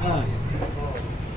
வருஷமா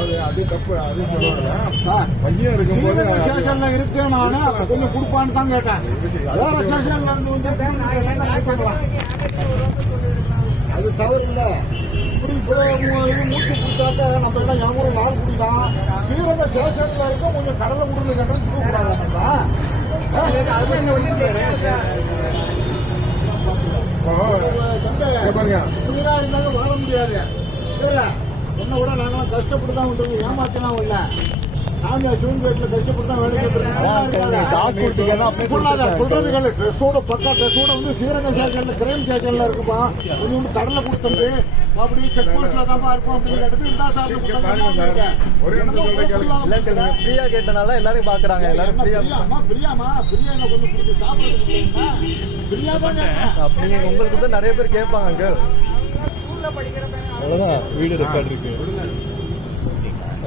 அது அது தப்பு அது சார் நான் கொஞ்சம் கொடுப்பான்னு தான் கேட்டேன் வேற ஸ்டேஷன்ல இருந்து வந்து அது தவறு இல்லை இப்படி மூச்சு கொடுத்தாக்க நம்ம எல்லாம் என் ஊரில் நாள் குடிக்கலாம் ஸ்ரீரங்க இருக்க கொஞ்சம் கடலை விடுறது கேட்டாலும் கொடுக்கூடாது பாருங்க இருந்தாலும் வர முடியாது என்ன விட நாங்களாம் கஷ்டப்பட்டு தான் விட்டுருங்க ஏமாத்தினா இல்ல நாங்க சிவன் பேட்டில் கஷ்டப்பட்டு தான் வேலை கேட்டுருக்கோம் சொல்றது ட்ரெஸ்ஸோட பக்கா ட்ரெஸ்ஸோட வந்து சீரக சேக்கல்ல கிரைம் சேக்கல்ல இருக்குப்பா கொஞ்சம் கடலை கொடுத்துட்டு அப்படி செக் போஸ்ட்ல தான் இருப்போம் அப்படின்னு கேட்டது இந்த ஃப்ரீயா கேட்டனால எல்லாரும் பாக்குறாங்க எல்லாரும் பிரியாமா பிரியாமா பிரியா என்ன சாப்பிடுறது பிரியா அப்படி உங்களுக்கு நிறைய பேர் கேட்பாங்க அவ்வளோதான் வீடு ரெக்கார்ட் இருக்கு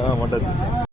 ஆ மண்டாச்சு